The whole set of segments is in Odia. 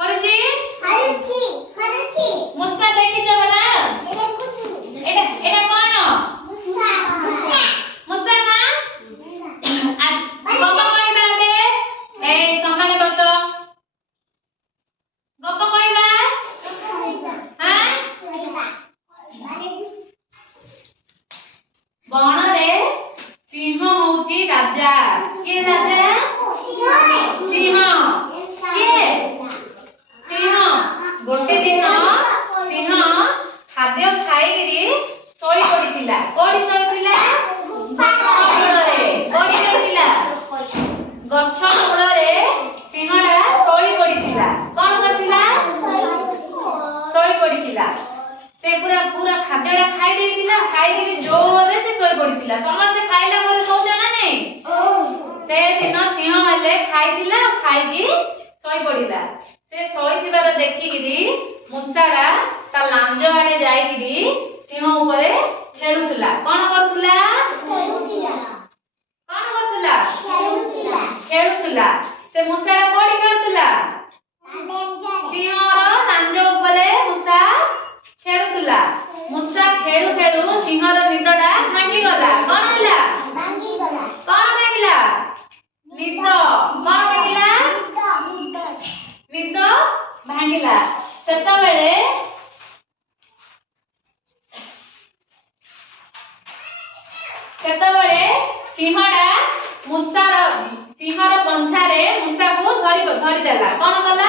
କରୁଛି କରୁଛି ମୂଷା ଦେଖିଛ ହେଲା ଏଟା ଏଟା କଣ ମୂଷା ନା ଗପ କହିବା ଏବେ ଏ ସମାନେ ବସ ଗପ କହିବା ବଣରେ ସିଂହ ହଉଛି ରାଜା କିଏ ରାଜା ସିଂହ କିଏ ସିଂହ ଗୋଟେ ଦିନ ସିଂହ ଖାଦ୍ୟ ଖାଇକିରି ଶୋଇ ପଡିଥିଲା କୋଉଠି ଶୋଇଥିଲା ଗଛ ମୂଳରେ ସିଂହଟା ଶୋଇ ପଡିଥିଲା କଣ କରିଥିଲା ଶୋଇ ପଡିଥିଲା ସେ ପୁରା ଖାଦ୍ୟଟା ଖାଇ ଦେଇଥିଲା ଖାଇକିରି ଜୋରରେ ସେ ଶୋଇ ପଡିଥିଲା ସମସ୍ତେ ଖାଇଲା ପରେ ଶୋଉଛ ନା ନାଇଁ ସେ ଦିନ ସିଂହ ହେଲେ ଖାଇଥିଲା ଖାଇକି ଶୋଇ ପଡିଲା ସେ ଶୋଇଥିବାର ଦେଖିକିରି ମୂଷାଟା ତା ଲାଞ୍ଜ ଆଡେ ଯାଇକିରି ସିଂହ ଉପରେ ଖେଳୁଥିଲା କଣ କରୁଥିଲା ଖେଳୁଥିଲା ସେ ମୂଷାଟା କୋଉଠି ଖେଳୁଥିଲା ସିଂହର ଲାଞ୍ଜ ଉପରେ ମୂଷା ଖେଳୁଥିଲା ମୂଷା ଖେଳୁ ଖେଳୁ ସିଂହର ନିଦଟା ଭାଙ୍ଗିଗଲା କଣ ହେଲା କଣ ଭାଙ୍ଗିଲା ନିଦ କଣ ଭାଙ୍ଗିଲା ନିଦ ଭାଙ୍ଗିଲା ସେତେବେଳେ ସିଂହଟା ସିଂହର ପଞ୍ଝାରେ ମୂଷାକୁ ଧରିଦେଲା କଣ କଲା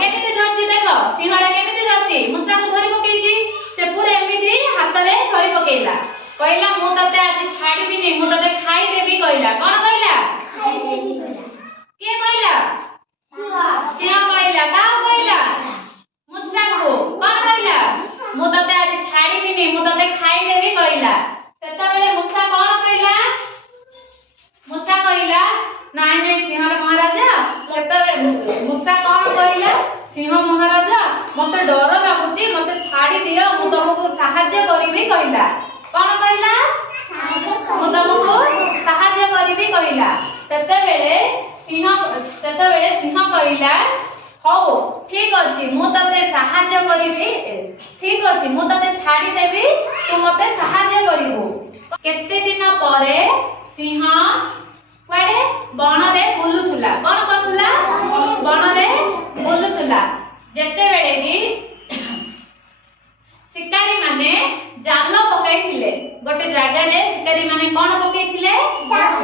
କେମିତି ଧରିଛି ଦେଖ ସିଂହଟା କେମିତି ଧରିଛି ମୂଷାକୁ ଧରି ପକେଇଛି ସେ ପୁରା ଏମିତି ହାତରେ ଧରି ପକେଇଲା କହିଲା ମୁଁ ତତେ ଆଜି ଛାଡିବିନି ମୁଁ ତତେ ଖାଇଦେବି କହିଲା କଣ କହିଲା କିଏ କହିଲା ସିଂହ କହିଲା କାହାକୁ କହିଲା ମୂଷାକୁ କଣ କହିଲା ମୁଁ ତତେ ଆଜି ଛାଡିବିନି ମୁଁ ତତେ ଖାଇଦେବି କହିଲା ସେତେବେଳେ ମୂଷା କଣ କହିଲା ନାଇଁ ନାଇଁ ସିଂହର ମହାରାଜା ସେତେବେଳେ ମୂଷା କଣ କହିଲା ସିଂହ ମହାରାଜା ମତେ ଡର ଲାଗୁଛି ମତେ ଛାଡି ଦିଅ ମୁଁ ତମକୁ ସାହାଯ୍ୟ କରିବି କହିଲା କଣ କହିଲା ମୁଁ ତମକୁ ସାହାଯ୍ୟ କରିବି କହିଲା ସେତେବେଳେ ସିଂହ କହିଲା ହଉ ଠିକ ଅଛି ମୁଁ ତତେ ସାହାଯ୍ୟ କରିବି ଠିକ ଅଛି ମୁଁ ତତେ ଛାଡିଦେବି ତୁ ମତେ ସାହାଯ୍ୟ କରିବୁ କେତେ ଦିନ ପରେ ସିଂହ କୁଆଡେ ବଣରେ ବୁଲୁଥିଲା କଣ କରୁଥିଲା ବଣରେ ବୁଲୁଥିଲା ଯେତେବେଳେ କି ଶିକାରୀ ମାନେ ଜାଲ ପକାଇଥିଲେ ଗୋଟେ ଜାଗାରେ ଶିକାରୀ ମାନେ କଣ ପକେଇଥିଲେ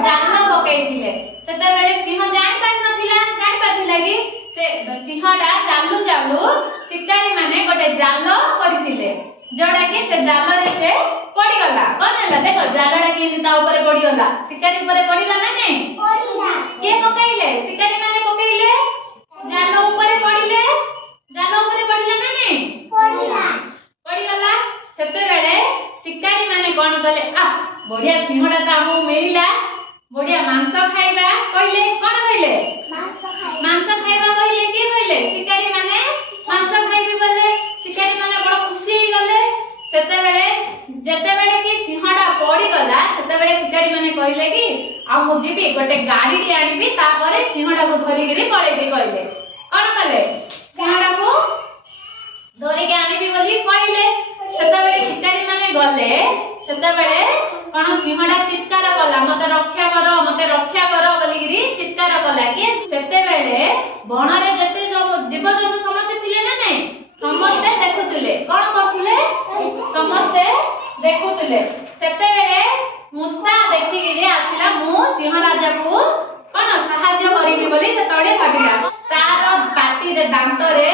ଜାଲ ପକେଇଥିଲେ ସେତେବେଳେ ସିଂହ ଜାଣିପାରିଥିଲା କି ସେ ସିଂହଟା ଚାଲୁ ଚାଲୁ ଶିକାରୀ ମାନେ ଗୋଟେ ଜାଲ କରିଥିଲେ जोड़ा कि से जालरे से पड़ीगला कोन हला देखो जालडा केमि ता ऊपर पड़ीगला शिकारी ऊपर पड़ीला ना नहीं पड़ीला के पकाइले शिकारी माने पकाइले जाल ऊपर पड़ीले जाल ऊपर पड़ीला ना नहीं पड़ीगला सेते बेले शिकारी माने कोन कले आ बढ़िया सिंहडा ता हमु मिलिला बढ़िया मांस खाइबा कहले कोन कहले मांस खाइबा कहले के कहले शिकारी माने मांस खाइबे बोले शिकारी माने बड़ खुशी गले सेते बेले जेते बेले कि सिंहडा पड़ी गला सेते बेले शिकारी माने कहले कि आ मु जीबी गोटे गाड़ी टी आनिबी तापरे सिंहडा को धरि गिरी पळेबी कहले कोन कहले सिंहडा को धरि के आनिबी बोली कहले सेते बेले शिकारी माने गले सेते बेले कोन सिंहडा चित्कार कला मते रक्षा करो बोली गिरी चित्कार कला कि सेते बेले बणरे जते जीव जंतु समस्त थिले ना नहीं समस्त देखुतले कोन करथुले समस्त देखुतले सेते बेले मूसा देखि गिरी आसिला मु सिंह राजा को कोन सहाय्य करिबी बोली सेतळे भाबिला तार पाटी रे दांत रे